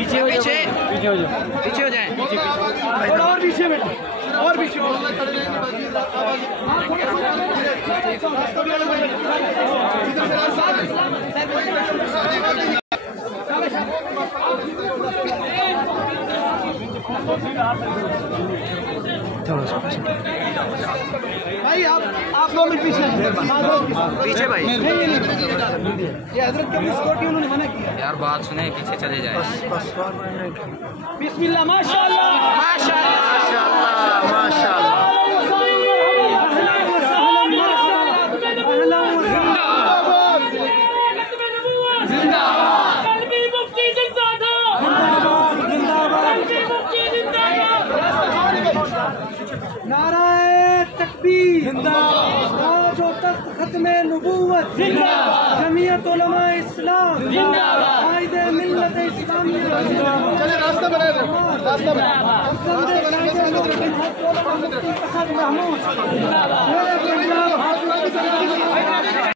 पीछे हो जाए और पीछे और पीछे भाई आप 2 मिनट पीछे भाई ये हजरत कभी सिक्योरिटी उन्होंने मना किया यार। बात सुने, पीछे चले जाए। बिस्मिल्लाह, माशाअल्लाह माशाअल्लाह माशाअल्लाह। नाराए तकबीर जिंदाबाद, जो तख्त खत्मे नबूवत जिंदाबाद, जमीयत उलमा इस्लाम जिंदाबाद, कायदे मिल्लत इस्लामी चले रास्ता बना दे, रास्ता बना।